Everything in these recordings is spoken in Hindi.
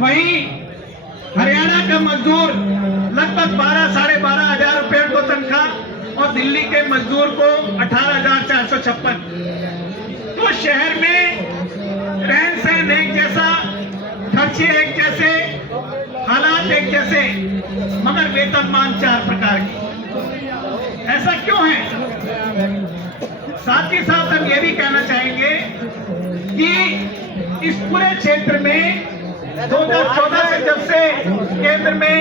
वहीं हरियाणा का मजदूर लगभग 12 साढ़े 12 हजार रुपए को तनख्वाह और दिल्ली के मजदूर को 18,456। तो शहर में रहन सहन एक जैसा, खर्चे एक जैसे, हालात एक जैसे, मगर वेतनमान 4 प्रकार की। ऐसा क्यों है? साथ ही साथ हम ये भी कहना चाहेंगे कि इस पूरे क्षेत्र में 2014 से जब से केंद्र में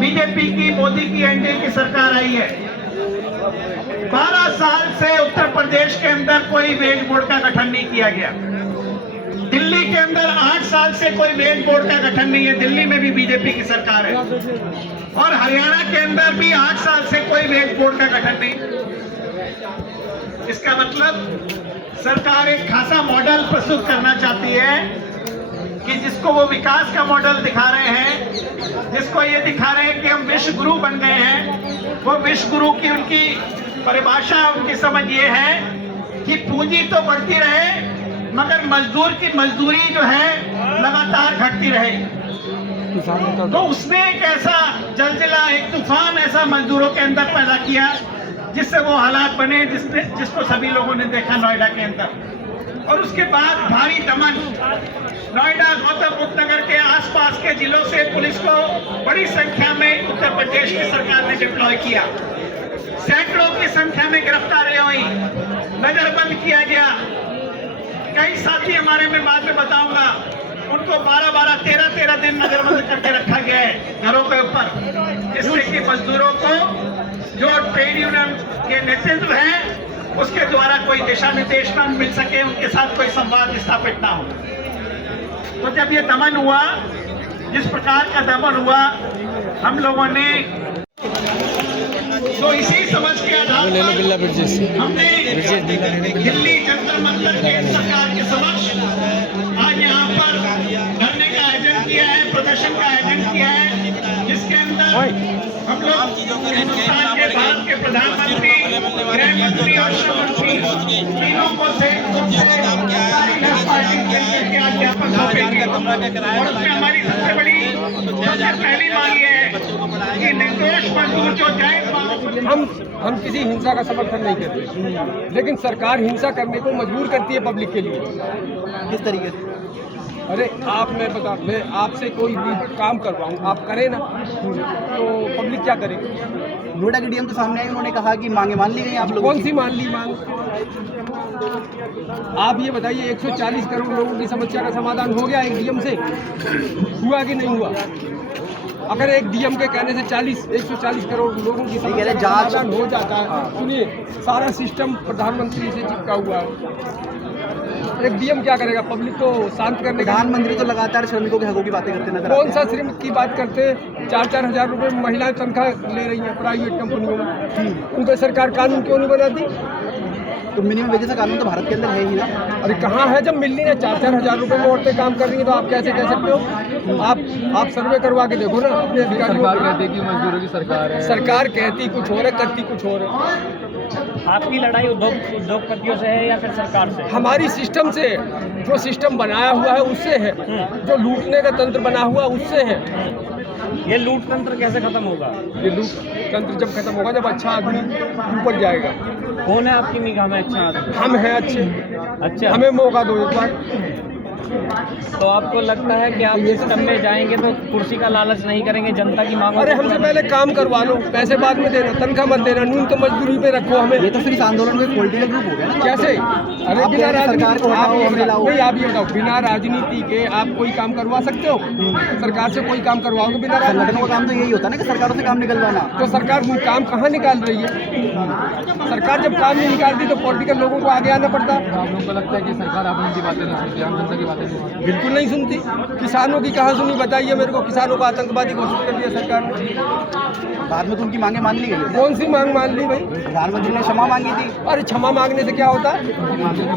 बीजेपी की, मोदी की, एनडीए की सरकार आई है, 12 साल से उत्तर प्रदेश के अंदर कोई वेज बोर्ड का गठन नहीं किया गया। दिल्ली के अंदर 8 साल से कोई वेज बोर्ड का गठन नहीं है, दिल्ली में भी बीजेपी की सरकार है। और हरियाणा के अंदर भी 8 साल से कोई वेज बोर्ड का गठन नहीं। इसका मतलब सरकार एक खासा मॉडल प्रस्तुत करना चाहती है कि जिसको वो विकास का मॉडल दिखा रहे हैं, जिसको ये दिखा रहे हैं कि हम विश्व गुरु बन गए हैं, वो विश्व गुरु की उनकी परिभाषा, उनकी समझ ये है कि पूंजी तो बढ़ती रहे मगर मजदूर की मजदूरी जो है लगातार घटती रहे। तो उसने एक ऐसा जलजिला, एक तूफान ऐसा मजदूरों के अंदर पैदा किया जिससे वो हालात बने जिसको सभी लोगों ने देखा नोएडा के अंदर। और उसके बाद भारी दमन, नोएडा, गौतम बुद्ध नगर के आसपास के जिलों से पुलिस को बड़ी संख्या में उत्तर प्रदेश की सरकार ने डिप्लॉय किया। सैकड़ों की संख्या में गिरफ्तारियां हुई, नजरबंद किया गया। कई साथी हमारे, मैं बाद में बताऊंगा, उनको 12-12, 13-13 दिन नजरबंद करके रखा गया है घरों के ऊपर, जिससे कि मजदूरों को जो ट्रेड यूनियन के नेतृत्व है उसके द्वारा कोई दिशा निर्देश न मिल सके, उनके साथ कोई संवाद स्थापित ना हो। तो जब ये दमन हुआ, जिस प्रकार का दमन हुआ, हम लोगों ने तो इसी समझ के आधार पर हमने दिल्ली जंतर मंतर केंद्र सरकार के समक्ष आज यहाँ पर धरने का आयोजन किया है, प्रदर्शन का आयोजन किया है, जिसके अंदर हम लोग हिंदुस्तान के, भारत के प्रधानमंत्री, गृह मंत्री और श्रम मंत्री तीनों को से पार्टी के आज ज्ञापन सौंपेंगे। और उसमें हमारी सबसे बड़ी पहली मांग ये है कि निर्दोष मजदूर जो जायज हम किसी हिंसा का समर्थन नहीं करते, लेकिन सरकार हिंसा करने को मजबूर करती है पब्लिक के लिए। किस तरीके से? अरे मैं आपसे कोई भी काम करवाऊँ, आप करें ना, तो पब्लिक क्या करेगी? नोएडा के डीएम तो सामने आए, उन्होंने कहा कि मांगे मान ली गई आप लोगों कौन सी मान ली मांग? आप ये बताइए, 140 करोड़ लोगों की समस्या का समाधान हो गया एक डीएम से? हुआ कि नहीं हुआ? अगर एक डीएम के कहने से 140 करोड़ लोगों की समस्या का समाधान हो जाता है, सुनिए, सारा सिस्टम प्रधानमंत्री से चिपका हुआ है। एक डीएम क्या करेगा? पब्लिक को शांत करने का। प्रधानमंत्री तो लगातार श्रमिकों के हकों की बातें करते नजर आते हैं। कौन सा श्रमिक की बात करते? 4-4 हजार रुपये महिलाएं तनख्वाह ले रही हैं प्राइवेट कंपनियों में। उनको सरकार कानून क्यों नहीं बनाती? तो मिनिमम वेजेस का कानून तो भारत के अंदर है ही ना। अरे कहाँ है? जब मिल रही है 4-4 हजार रुपये में औरतें काम कर रही हैं, तो आप कैसे कह सकते हो? आप सर्वे करवा के देखो ना अपने अधिकारियों। सरकार कहती है कि मजदूरों की सरकार है, सरकार कहती कुछ और है, करती कुछ और है। आपकी लड़ाई उद्योगपतियों से है या फिर सरकार से? हमारी सिस्टम से, जो सिस्टम बनाया हुआ है उससे है, जो लूटने का तंत्र बना हुआ उससे है। ये लूट तंत्र कैसे खत्म होगा? ये लूट तंत्र जब खत्म होगा, जब अच्छा आदमी ऊपर जाएगा। कौन है आपकी निगाह में अच्छा आदमी? हम हैं अच्छे। अच्छा, हमें मौका दो एक बार। तो आपको लगता है कि आप सिस्टम में जाएंगे तो कुर्सी का लालच नहीं करेंगे, जनता की मांग? अरे हमसे पहले काम करवा लो, पैसे बाद में देना, तनख्वाह मत देना, न्यून तो मजदूरी पे रखो हमें। ये तो फिर इस आंदोलन में पॉलिटिकल ग्रुप हो गया ना। कैसे? अरे बिना राजनीति आप ये बताओ, बिना राजनीति के आप कोई काम करवा सकते हो? सरकार से कोई काम करवाओगे बिना राजनीति? संगठनों का काम तो यही होता है ना कि सरकारों से काम निकलवाना। तो सरकार काम कहाँ निकाल रही है? सरकार जब काम नहीं निकालती तो पॉलिटिकल लोगों को आगे आना पड़ता। आप लोगों को लगता है कि सरकार आप उनकी बातें नहीं सुनती, आम जनता की बातें नहीं सुनती? बिल्कुल नहीं सुनती। किसानों की कहाँ सुनी? बताइए मेरे को। किसानों को आतंकवादी घोषित कर दिया सरकार ने। बाद में तो उनकी मांगे मान ली गई। कौन सी मांग मान ली भाई? प्रधानमंत्री ने क्षमा मांगी थी। अरे क्षमा मांगने से क्या होता है?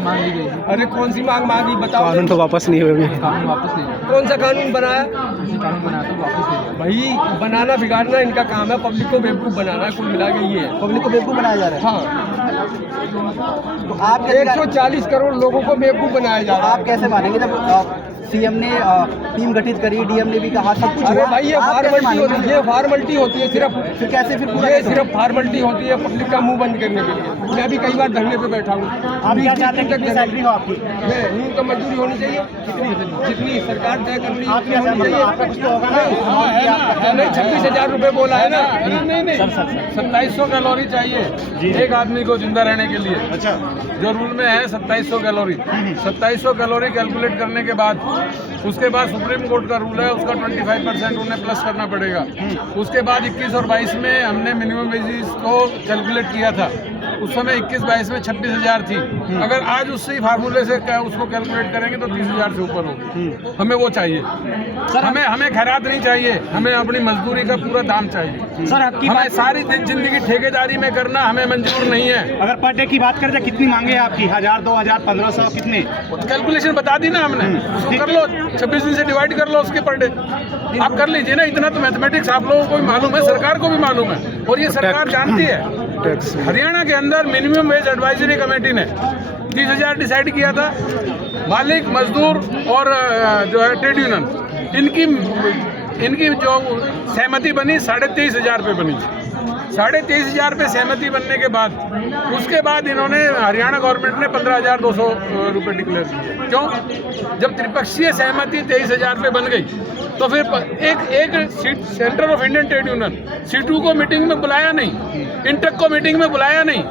मांग ली गई। अरे कौन सी मांग मांगी बताओ? कानून तो वापस नहीं हुए। कानून वापस ले लिया। कौन सा कानून बनाया? कानून बनाया तो वापस ले लिया। भाई बनाना बिगाड़ना इनका काम है, पब्लिक को बेवकूफ़ बनाना, कुल मिला के ये है। पब्लिक को बेवकूफ बनाया जा रहा है। हाँ, तो आप 140 करोड़ लोगों को बेवकूफ़ बनाया जा रहा है। आप कैसे मानेंगे जब सीएम ने टीम गठित करी, डीएम ने भी कहा, सब कुछ अरे हुआ। भाई ये आप कैसे फॉर्मेलिटी होती मानेंगे? है, ये फॉर्मेलिटी होती है सिर्फ। फिर कैसे फिर पूरा ये कैसे? सिर्फ फॉर्मेलिटी होती है पब्लिक का मुंह बंद करने के लिए। मैं भी कई बार धरने पे बैठा हूँ। आप क्या चाहते हैं, कितनी सैलरी हो आपकी? न्यूनतम मजदूरी होनी चाहिए, जितनी सरकार तय कर रही है आप क्या उतनी होनी चाहते हैं? चाहिए। आपका कुछ तो होगा ना? नहीं 26,000 रुपये बोला है ना। नहीं 2700 कैलोरी चाहिए एक आदमी को जिंदा रहने के लिए। अच्छा, जो रूल में है 2700 कैलोरी। 2700 कैलोरी कैलकुलेट करने के बाद उसके बाद सुप्रीम कोर्ट का रूल है, उसका 25% उन्हें प्लस करना पड़ेगा। उसके बाद 21 और 22 में हमने मिनिमम वेजेस को कैलकुलेट किया था। उस समय 21-22 में 26,000 थी। अगर आज उससे फार्मूले से उसको कैलकुलेट करेंगे तो 30,000 से ऊपर होगी। हमें वो चाहिए सर, हमें खैरात नहीं चाहिए, हमें अपनी मजदूरी का पूरा दाम चाहिए सर आपकी हमें सारी जिंदगी ठेकेदारी में करना हमें मंजूर नहीं है। अगर पर डे की बात करें तो कितनी मांगे हैं आपकी? 1000, 2000, 1500 कितने? कैलकुलेशन बता दी ना हमने, उसको कर लो, 26 दिन से डिवाइड कर लो उसके पर डे। आप कर लीजिए ना, इतना तो मैथमेटिक्स आप लोगों को भी मालूम है, सरकार को भी मालूम है और ये सरकार जानती है। हरियाणा के अंदर मिनिमम वेज एडवाइजरी कमेटी ने 30,000 डिसाइड किया था। मालिक, मजदूर और जो है ट्रेड यूनियन, इनकी जो सहमति बनी 23,500 पे बनी। 23,500 पे सहमति बनने के बाद उसके बाद इन्होंने हरियाणा गवर्नमेंट ने 15,200 रुपये डिक्लेयर किए। क्यों? जब त्रिपक्षीय सहमति 23,000 पे बन गई तो फिर एक centre of Indian trade union CITU को मीटिंग में बुलाया नहीं, इंटक को मीटिंग में बुलाया नहीं,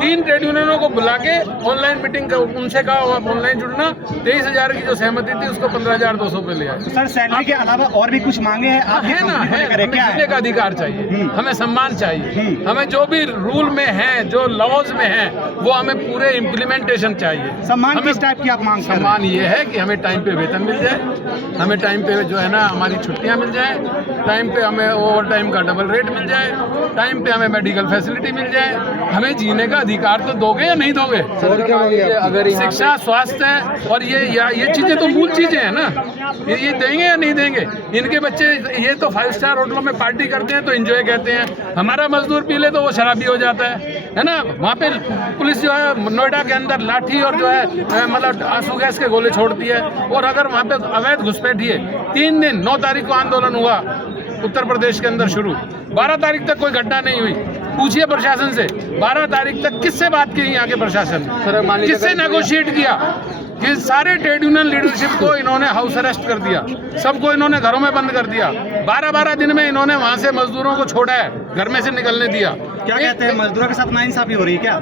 3 ट्रेड यूनियनों को बुला के ऑनलाइन मीटिंग का उनसे कहा ऑनलाइन जुड़ना। 23,000 की जो सहमति थी उसको 15,200 पे लिया। सर सैलरी के अलावा और भी कुछ मांगे हैं आप? है ना, है, हमें जीने का अधिकार चाहिए, हमें सम्मान चाहिए, हमें जो भी रूल में है, जो लॉज में है, वो हमें पूरे इम्प्लीमेंटेशन चाहिए। सम्मान किस टाइप की आप मांग कर रहे हैं? सम्मान ये है कि हमें टाइम पे वेतन मिल जाए, हमें टाइम पे जो है ना हमारी छुट्टियां मिल जाए, टाइम पे हमें ओवर टाइम का डबल रेट मिल जाए, टाइम पे हमें मेडिकल फैसिलिटी मिल जाए। हमें जीने का अधिकार तो दोगे या नहीं दोगे? अगर शिक्षा, स्वास्थ्य और ये चीजें तो मूल चीजें हैं ना, ये देंगे या नहीं देंगे? इनके बच्चे ये तो 5 स्टार होटलों में पार्टी करते हैं तो एंजॉय कहते हैं, हमारा मजदूर पी ले तो वो शराबी हो जाता है ना। वहाँ पे पुलिस जो है नोएडा के अंदर लाठी और जो है मतलब आंसू गैस के गोले छोड़ती है। और अगर वहाँ पे अवैध घुसपैठी है, 3 दिन 9 तारीख को आंदोलन हुआ उत्तर प्रदेश के अंदर शुरू, 12 तारीख तक कोई घटना नहीं हुई। पूछिए प्रशासन से, 12 तारीख तक किससे बात की यहाँ के प्रशासन, किससे नेगोशिएट किया? कि सारे ट्रेड यूनियन लीडरशिप को इन्होंने हाउस अरेस्ट कर दिया, सबको इन्होंने घरों में बंद कर दिया। 12-12 दिन में इन्होंने वहाँ से मजदूरों को छोड़ा है, घर में से निकलने दिया। क्या कहते हैं, मजदूरों के साथ नाइंसाफी हो रही है क्या?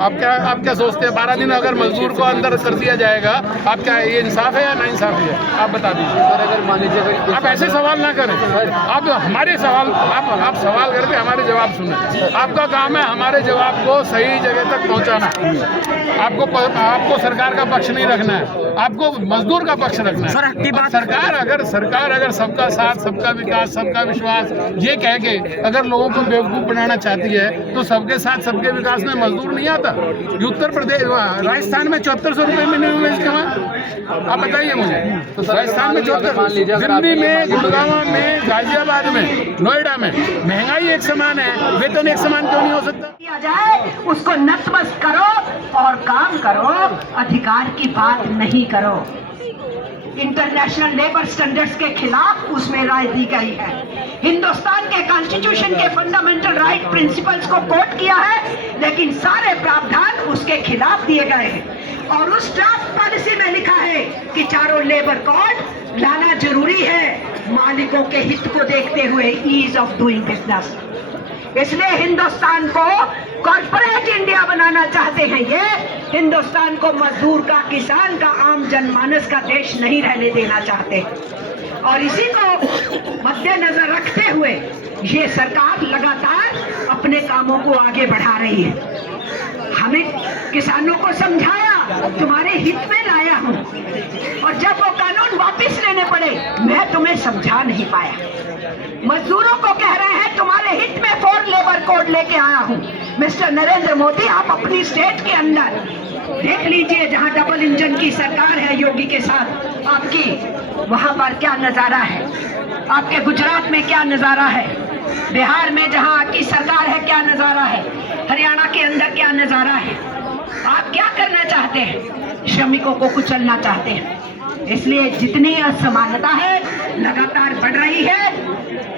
आप क्या सोचते हैं? 12 दिन अगर मजदूर को अंदर कर दिया जाएगा, आप क्या ये इंसाफ है या नाइंसाफी है? आप बता दीजिए सर। अगर मान लीजिए आप ऐसे सवाल ना करें, आप हमारे सवाल आप सवाल करके हमारे जवाब सुने। आपका काम है हमारे जवाब को सही जगह तक पहुँचाना। आपको सरकार का पक्ष नहीं रखना है, आपको मजदूर का पक्ष रखना है। सरकार अगर सबका साथ, सबका विकास, सबका विश्वास ये कह के अगर लोगों को बेवकूफ बनाना चाहती है तो सबके साथ सबके विकास में मजदूर नहीं आता। ये उत्तर प्रदेश, राजस्थान में 7400 रुपये मिनिमम वेज कमा, आप बताइए मुझे। तो राजस्थान में 74, दिल्ली में, गुड़गांव में, गाजियाबाद में, नोएडा में महंगाई एक समान है, वेतन एक समान क्यों नहीं हो सकता? किया जाए उसको नतमस्त करो और काम करो, अधिकार की बात नहीं करो। इंटरनेशनल लेबर स्टैंडर्ड्स के खिलाफ उसमें राय दी गई है। हिंदुस्तान के कॉन्स्टिट्यूशन के फंडामेंटल राइट प्रिंसिपल्स को कोट किया है, लेकिन सारे प्रावधान उसके खिलाफ दिए गए हैं। और उस ड्राफ्ट पॉलिसी में लिखा है कि चारों लेबर कोड लाना जरूरी है, मालिकों के हित को देखते हुए, ईज ऑफ डूइंग बिजनेस। इसलिए हिंदुस्तान को कॉर्पोरेट इंडिया बनाना चाहते हैं ये, हिंदुस्तान को मजदूर का, किसान का, आम जनमानस का देश नहीं रहने देना चाहते। और इसी को मद्देनजर रखते हुए ये सरकार लगातार अपने कामों को आगे बढ़ा रही है। हमें किसानों को समझाया, तुम्हारे हित में लाया हूं, और जब वो कानून वापस लेने पड़े मैं तुम्हें समझा नहीं पाया। मजदूरों को कह रहे हैं तुम्हारे हित में 4 लेबर कोड लेके आया हूं। मिस्टर नरेंद्र मोदी, आप अपनी स्टेट के अंदर देख लीजिए, जहां डबल इंजन की सरकार है योगी के साथ आपकी, वहां पर क्या नजारा है। आपके गुजरात में क्या नजारा है, बिहार में जहां आपकी सरकार है क्या नजारा है, हरियाणा के अंदर क्या नजारा है। आप क्या करना चाहते हैं? श्रमिकों को कुचलना चाहते हैं। इसलिए जितनी असमानता है लगातार बढ़ रही है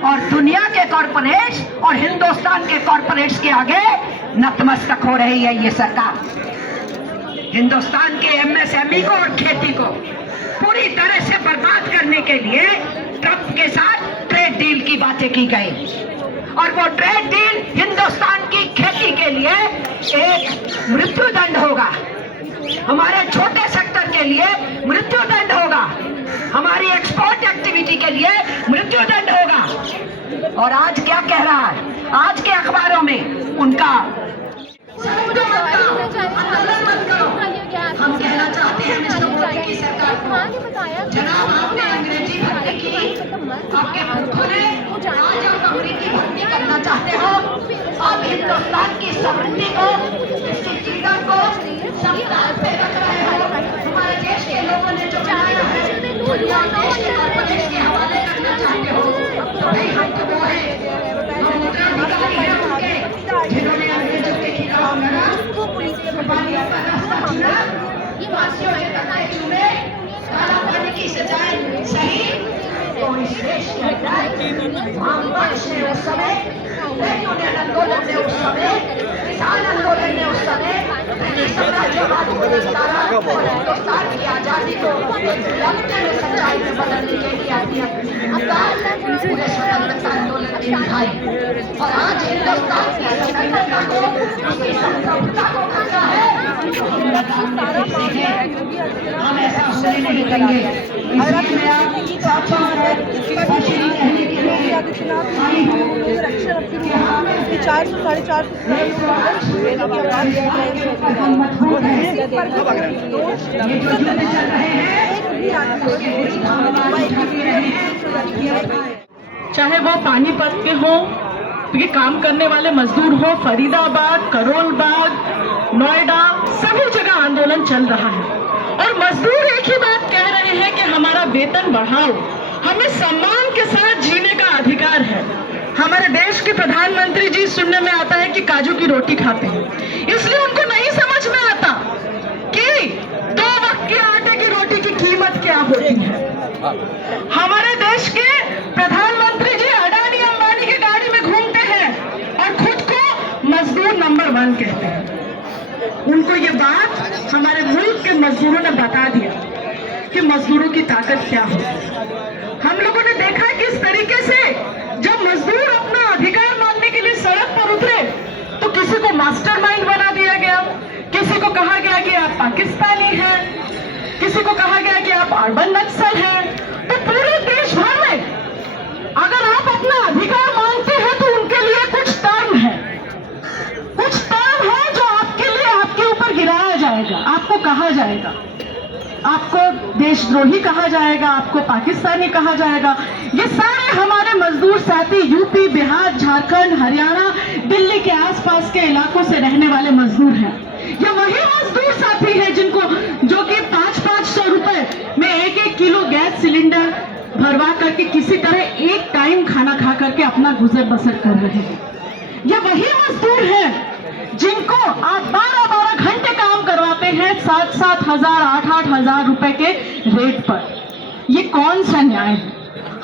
और दुनिया के कॉरपोरेट्स और हिंदुस्तान के कॉरपोरेट्स के आगे नतमस्तक हो रही है ये सरकार। हिंदुस्तान के एमएसएमई को और खेती को पूरी तरह से बर्बाद करने के लिए ट्रंप के साथ ट्रेड डील की बातें की गई और वो ट्रेड डील हिंदुस्तान की खेती के लिए एक मृत्युदंड होगा, हमारे छोटे सेक्टर के लिए मृत्युदंड होगा, हमारी एक्सपोर्ट एक्टिविटी के लिए मृत्युदंड होगा। और आज क्या कह रहा है, आज के अखबारों में उनका हम कहना चाहते हैं मिस्टर मोदी की सरकार को, जनाब आपने अंग्रेजी भर्ती की, आपके पुरखों ने आज आप अमरीकी भर्ती करना चाहते हो, आप हिंदुस्तान की समृद्धि को, इसकी फ्रीडम को सब पे रख रहे हो। हमारे देश के लोगों ने जो बनाया है देश के कॉर्पोरेट्स के हवाले करना चाहते हो, भाई हम तो वो है, हम उत्तराधिकारी हैं उनके जिन्होंने अंग्रेजों के खिलाफ लड़ा, कुर्बानियों का रास्ता चुना, फांसियों के कत्थे चुने, काला पानी की सजाएं सही। तो इस देश के अंदर मार्क्स ने उस समय, यूनियन आंदोलन ने उस समय, किसान आंदोलन ने उस समय साम्राज्यवाद को दस्तारा और हिंदुस्तान की आजादी को लगते में सच्चाई में बदलने के लिए पूरे स्वतंत्रता आंदोलन की दिखाई और आज हिंदुस्तान की स्वतंत्रता को, उसकी संप्रभुता को खतरा है। हम ऐसा होने नहीं देंगे। इसलिए मैं आप साथियों को कहने के लिए आई हूँ कि 400 साढ़े 400 चाहे वो पानीपत के हो, ये काम करने वाले मजदूर हो, फरीदाबाद, करोल बाग, नोएडा, सभी जगह आंदोलन चल रहा है और मजदूर एक ही बात कह रहे हैं कि हमारा वेतन बढ़ाओ, हमें सम्मान के साथ जीने का अधिकार है। हमारे देश के प्रधानमंत्री जी सुनने में आता है कि काजू की रोटी खाते हैं, इसलिए उनको नहीं समझ में आता कि 2 वक्त के आटे की रोटी की कीमत क्या होती है। हमारे देश के प्रधानमंत्री जी अडानी अंबानी की गाड़ी में घूमते हैं और खुद को मजदूर नंबर 1 कहते हैं। उनको ये बात हमारे मुल्क के मजदूरों ने बता दिया कि मजदूरों की ताकत क्या हो। हम लोगों ने देखा किस तरीके से जब मजदूर अपना अधिकार मांगने के लिए सड़क पर उतरे तो किसी को मास्टरमाइंड बना दिया गया, किसी को कहा गया कि आप पाकिस्तानी हैं, किसी को कहा गया कि आप अर्बन नक्सल हैं। तो पूरे देश भर में अगर आप अपना अधिकार मांगते हैं तो उनके लिए कुछ टर्म है, कुछ टर्म है जो आपके लिए आपके ऊपर गिराया जाएगा। आपको कहा जाएगा, आपको देशद्रोही कहा जाएगा, आपको पाकिस्तानी कहा जाएगा। ये सारे हमारे मजदूर साथी यूपी, बिहार, झारखंड, हरियाणा, दिल्ली के आसपास के इलाकों से रहने वाले मजदूर हैं। ये वही मजदूर साथी हैं जिनको जो कि 500-500 रुपए में 1-1 किलो गैस सिलेंडर भरवा करके किसी तरह एक टाइम खाना खा करके अपना गुजर बसर कर रहे हैं। ये वही मजदूर हैं जिनको आप 12-12 घंटे काम करवाते हैं 7-7 हजार 8-8 हजार रुपए के रेट पर। ये कौन सा न्याय है?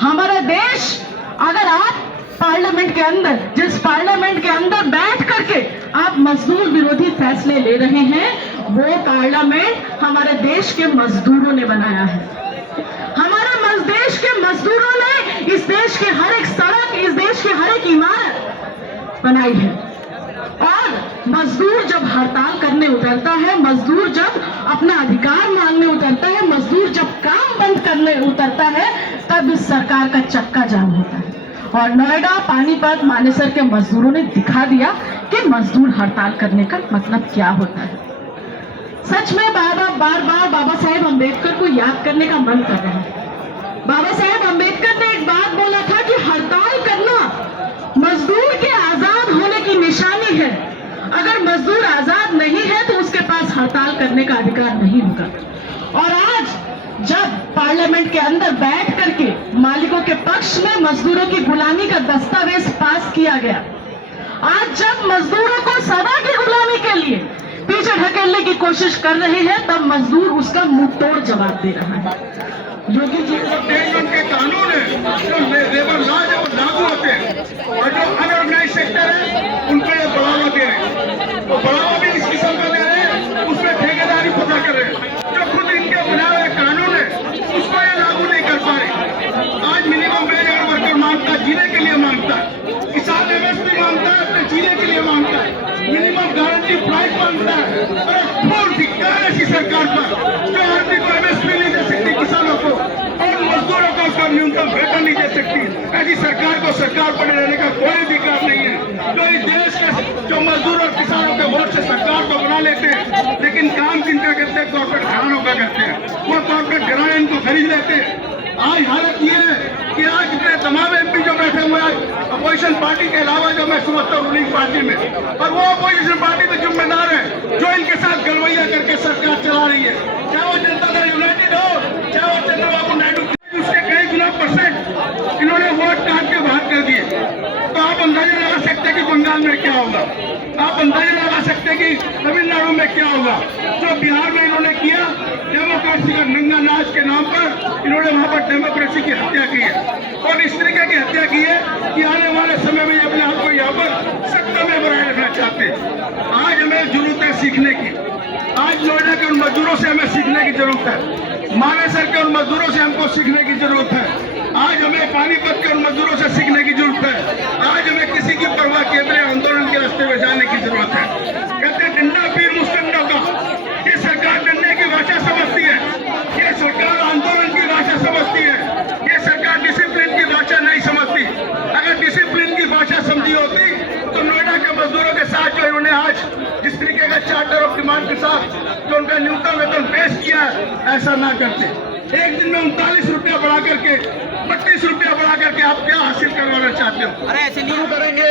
हमारा देश, अगर आप पार्लियामेंट के अंदर, जिस पार्लियामेंट के अंदर बैठ करके आप मजदूर विरोधी फैसले ले रहे हैं, वो पार्लियामेंट हमारे देश के मजदूरों ने बनाया है। हमारे देश के मजदूरों ने इस देश के हर एक सड़क, इस देश की हर एक इमारत बनाई है। और मजदूर जब हड़ताल करने उतरता है, मजदूर जब अपना अधिकार मांगने उतरता है, मजदूर जब काम बंद करने उतरता है, तब इस सरकार का चक्का जाम होता है। और नोएडा, पानीपत, मानेसर के मजदूरों ने दिखा दिया कि मजदूर हड़ताल करने का मतलब क्या होता है। सच में बार बार बाबा साहेब अम्बेडकर को याद करने का मन कर रहा है। बाबा साहेब अम्बेडकर ने एक बात बोला था कि हड़ताल करना मजदूर के आजाद होने की निशानी है। अगर मजदूर आजाद नहीं है तो उसके पास हड़ताल करने का अधिकार नहीं होगा। और आज जब पार्लियामेंट के अंदर बैठ करके मालिकों के पक्ष में मजदूरों की गुलामी का दस्तावेज पास किया गया, आज जब मजदूरों को सदा की गुलामी के लिए पीछे ढकेलने की कोशिश कर रहे हैं, तब मजदूर उसका मुंह तोड़ जवाब दे रहा है। योगी जी के कानून है, जो लेबर लॉ है वो लागू होते हैं, और जो अनऑर्गेनाइज सेक्टर है उनको ये बढ़ावा दे रहे हैं। वो बढ़ावा भी इस किस्म का दे रहे हैं, उसमें ठेकेदारी पता कर रहे हैं। जो खुद इनके बनाए हुए कानून है उसको ये लागू नहीं कर पा रहे। आज मिनिमम वेज और वर्कर मांगता है, जीने के लिए मांगता है, किसान एमएसपी मांगता है, अपने जीने के लिए मांगता है, मिनिमम गारंटी प्राइस मांगता है। और एक फूल धिक्कार है ऐसी सरकार पर जो आदमी को एमएसपी नहीं दे सकती, किसानों को और मजदूरों को उसका न्यूनतम वेतन नहीं दे सकती। ऐसी सरकार को सरकार बने रहने का कोई अधिकार नहीं है। जो इस देश के जो मजदूर और किसानों के वोट से सरकार को बना लेते हैं, लेकिन काम किनका करते हैं? कॉर्पोरेट घरानों का करते हैं। वो कॉर्पोरेट घराने इनको खरीद लेते हैं। आज हालत ये है कि आज इतने तमाम एमपी जो बैठे हुए हैं अपोजिशन पार्टी के अलावा, जो मैं समझता हूँ रूलिंग पार्टी में, और वो अपोजिशन पार्टी में जिम्मेदार है जो इनके साथ गलवैया करके सरकार चला रही है। चाहे वो जनता दल यूनाइटेड हो, चाहे वो चंद्रबाबू नायडू, उसके कई गुना % इन्होंने वोट काट के बाहर कर दिए। तो आप अंदाजा लगा सकते कि बंगाल में क्या होगा, आप अंदाजा लगा सकते कि तमिलनाडु में क्या होगा। जो बिहार में इन्होंने किया, डेमोक्रेसी का नंगा नाच के नाम पर इन्होंने वहां पर डेमोक्रेसी की हत्या की है, और इस तरीके की हत्या की है कि आने वाले समय में अपने आप को यहाँ पर सत्ता में बनाए रखना चाहते हैं। आज हमें जरूरत है सीखने की। आज नोएडा के उन मजदूरों से हमें सीखने की जरूरत है, मानेसर के उन मजदूरों से हमको सीखने की जरूरत है। आज हमें पानीपत के उन मजदूरों से सीखने की जरूरत है। आज हमें किसी की परवाह किए बिना आंदोलन के रास्ते में जाने की जरूरत है। कहते हैं डंडा पीर मुस्टंडों का, ये सरकार डंडे की भाषा समझती है, ये सरकार आंदोलन की भाषा समझती है, ये सरकार डिसिप्लिन की भाषा नहीं समझती। अगर डिसिप्लिन की भाषा समझी होती तो नोएडा के मजदूरों के साथ जो इन्होंने आज जिस तरीके का चार्टर ऑफ डिमांड के साथ जो उनका न्यूनतम वेतन पेश किया, ऐसा ना करते। एक दिन में 39 रुपया बढ़ा करके 32 रुपया बढ़ा करके आप क्या हासिल करवाना चाहते हो? अरे ऐसे नहीं करेंगे,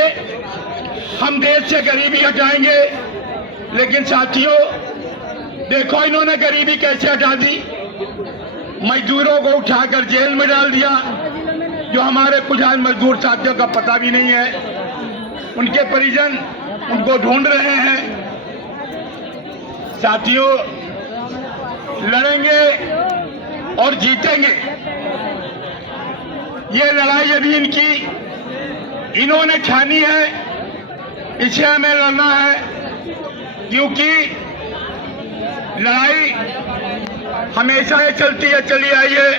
हम देश से गरीबी हटाएंगे। लेकिन साथियों देखो इन्होंने गरीबी कैसे हटा दी। मजदूरों को उठाकर जेल में डाल दिया। जो हमारे कुछ आज मजदूर साथियों का पता भी नहीं है, उनके परिजन उनको ढूंढ रहे हैं। साथियों लड़ेंगे और जीतेंगे। ये लड़ाई अभी इन्होंने ठानी है, इसे हमें लड़ना है, क्योंकि लड़ाई हमेशा ही चलती है, चली आई है।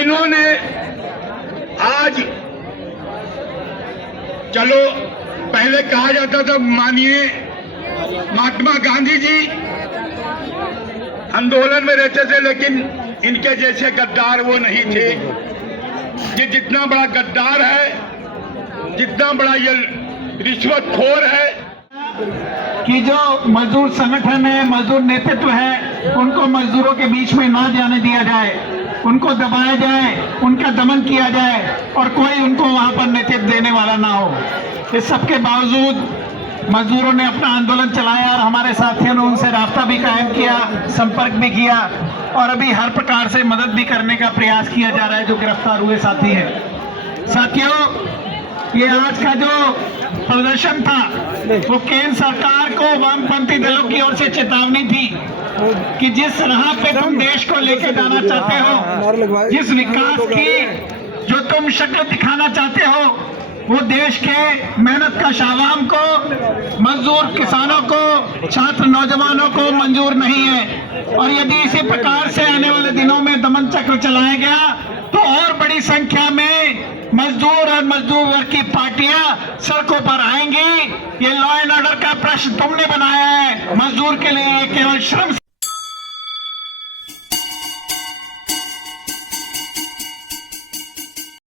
इन्होंने आज, चलो पहले कहा जाता था मानिए महात्मा गांधी जी आंदोलन में रहते थे, लेकिन इनके जैसे गद्दार वो नहीं थे। ये जितना बड़ा गद्दार है, जितना बड़ा ये रिश्वतखोर है, कि जो मजदूर संगठन है, मजदूर नेतृत्व है, उनको मजदूरों के बीच में ना जाने दिया जाए, उनको दबाया जाए, उनका दमन किया जाए और कोई उनको वहां पर नेतृत्व देने वाला ना हो। इस सबके बावजूद मजदूरों ने अपना आंदोलन चलाया और हमारे साथियों ने उनसे रास्ता भी कायम किया, संपर्क भी किया और अभी हर प्रकार से मदद भी करने का प्रयास किया जा रहा है जो गिरफ्तार हुए साथी हैं। साथियों ये आज का जो प्रदर्शन था वो केंद्र सरकार को वामपंथी दलों की ओर से चेतावनी थी कि जिस राह पे तुम देश को लेके जाना चाहते हो, जिस विकास की जो तुम शक्ल दिखाना चाहते हो, वो देश के मेहनत कश आवाम को, मजदूर किसानों को, छात्र नौजवानों को मंजूर नहीं है। और यदि इसी प्रकार से आने वाले दिनों में दमन चक्र चलाया गया तो और बड़ी संख्या में मजदूर और मजदूर वर्ग की पार्टियां सड़कों पर आएंगी। ये लॉ एंड ऑर्डर का प्रश्न तुमने बनाया है, मजदूर के लिए केवल श्रम